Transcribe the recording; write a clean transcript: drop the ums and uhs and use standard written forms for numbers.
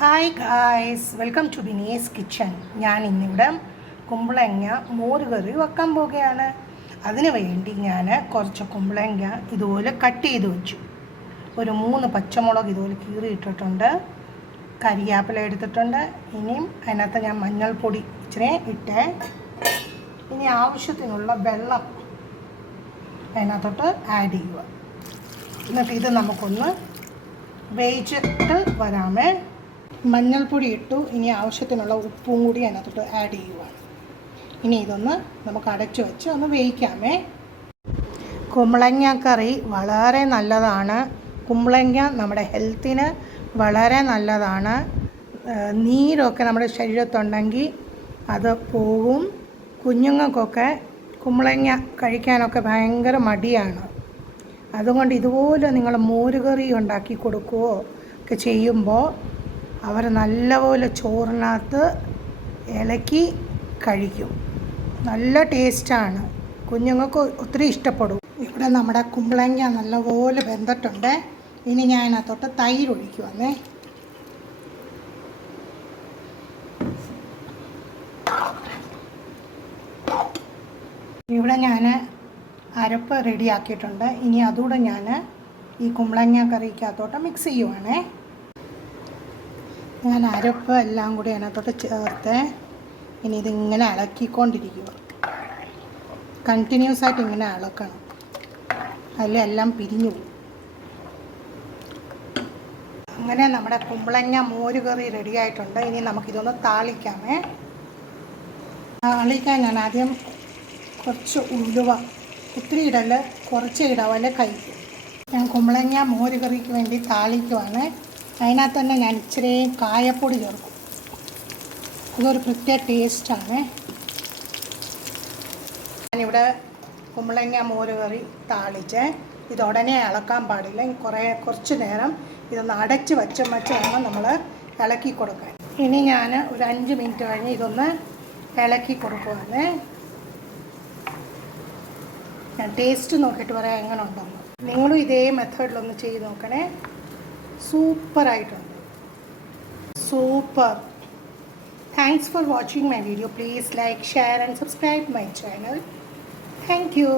Hi guys, welcome to Bini's kitchen. ഞാൻ ഇന്നിവിടെ കുമ്പളങ്ങ മോര് കറി വെക്കാൻ പോവുകയാണ്. അതിനു വേണ്ടി ഞാൻ കുറച്ച് കുമ്പളങ്ങ ഇതുപോലെ കട്ട് ചെയ്ത് വെച്ചു. ഒരു 3 പച്ചമുളക് ഇതുപോലെ കീറിയിട്ടിട്ടുണ്ട്. കരിയാപ്പില എടുത്തിട്ടുണ്ട്. ഇനിയും അതിനകത്ത് ഞാൻ മഞ്ഞൾപ്പൊടി ഇച്ചിരി ഇട്ട് ഇനി ആവശ്യത്തിനുള്ള വെള്ളം അതിനകത്തോട്ട് ആഡ് ചെയ്യുക. എന്നിട്ട് ഇത് നമുക്കൊന്ന് വേവിച്ചിട്ട് വരാമേ. മഞ്ഞൾപ്പൊടി ഇട്ടു. ഇനി ആവശ്യത്തിനുള്ള ഉപ്പും കൂടി അതിനകത്തോട്ട് ആഡ് ചെയ്യുവാണ്. ഇനി ഇതൊന്ന് നമുക്ക് അടച്ചു വെച്ച് ഒന്ന് വേവിക്കാമേ. കുമ്പളങ്ങ കറി വളരെ നല്ലതാണ്. കുമ്പളങ്ങ നമ്മുടെ ഹെൽത്തിന് വളരെ നല്ലതാണ്. നീരൊക്കെ നമ്മുടെ ശരീരത്തുണ്ടെങ്കിൽ അത് പോകും. കുഞ്ഞുങ്ങൾക്കൊക്കെ കുമ്പളങ്ങ കഴിക്കാനൊക്കെ ഭയങ്കര മടിയാണ്. അതുകൊണ്ട് ഇതുപോലെ നിങ്ങൾ മോരുകറി ഉണ്ടാക്കി കൊടുക്കുകയോ ഒക്കെ ചെയ്യുമ്പോൾ അവർ നല്ലപോലെ ചോറിനകത്ത് ഇളക്കി കഴിക്കും. നല്ല ടേസ്റ്റാണ്. കുഞ്ഞുങ്ങൾക്ക് ഒത്തിരി ഇഷ്ടപ്പെടും. ഇവിടെ നമ്മുടെ കുമ്പളങ്ങ നല്ലപോലെ വെന്തിട്ടുണ്ട്. ഇനി ഞാൻ അതിനകത്തോട്ട് തൈര് ഒഴിക്കുവാന്നേ. ഇവിടെ ഞാൻ അരപ്പ് റെഡിയാക്കിയിട്ടുണ്ട്. ഇനി അതുകൂടെ ഞാൻ ഈ കുമ്പളങ്ങ കറിക്കകത്തോട്ട് മിക്സ് ചെയ്യുവാണേ. ഞാൻ അരപ്പ് എല്ലാം കൂടി അതിനകത്തോട്ട് ചേർത്ത് ഇനി ഇതിങ്ങനെ ഇളക്കിക്കൊണ്ടിരിക്കുക. കണ്ടിന്യൂസ് ആയിട്ട് ഇങ്ങനെ ഇളക്കണം, അതിലെല്ലാം പിരിഞ്ഞു പോകും. അങ്ങനെ നമ്മുടെ കുമ്പളങ്ങ മോര് കറി റെഡി ആയിട്ടുണ്ട്. ഇനി നമുക്കിതൊന്ന് താളിക്കാമേ. താളിക്കാൻ ഞാൻ ആദ്യം കുറച്ച് ഉലുവ, ഒത്തിരി ഇടല്, കുറച്ച് ഇടാവല്ലേ കഴിക്കും. ഞാൻ കുമ്പളങ്ങ മോര് കറിക്ക് വേണ്ടി താളിക്കുവാണ്. അതിനകത്ത് തന്നെ ഞാൻ ഇച്ചിരി കായപ്പൊടി ചേർക്കും. അതൊരു പ്രത്യേക ടേസ്റ്റാണ്. ഞാനിവിടെ കുമ്പളങ്ങ മോര് കറി താളിച്ച് ഇത് ഉടനെ ഇളക്കാൻ പാടില്ല. കുറച്ച് നേരം ഇതൊന്ന് അടച്ച് വെച്ച് വേണം നമ്മൾ ഇളക്കി കൊടുക്കാൻ. ഇനി ഞാൻ ഒരു 5 മിനിറ്റ് കഴിഞ്ഞ് ഇതൊന്ന് ഇളക്കി കൊടുക്കുവാണ്. ഞാൻ ടേസ്റ്റ് നോക്കിയിട്ട് പറയാം എങ്ങനെ ഉണ്ടെന്ന്. നിങ്ങളും ഇതേ മെത്തേഡിലൊന്ന് ചെയ്ത് നോക്കണേ. സൂപ്പറായിട്ടുണ്ട്. Super. Thanks for watching my video. Please like, share and subscribe my channel. Thank you.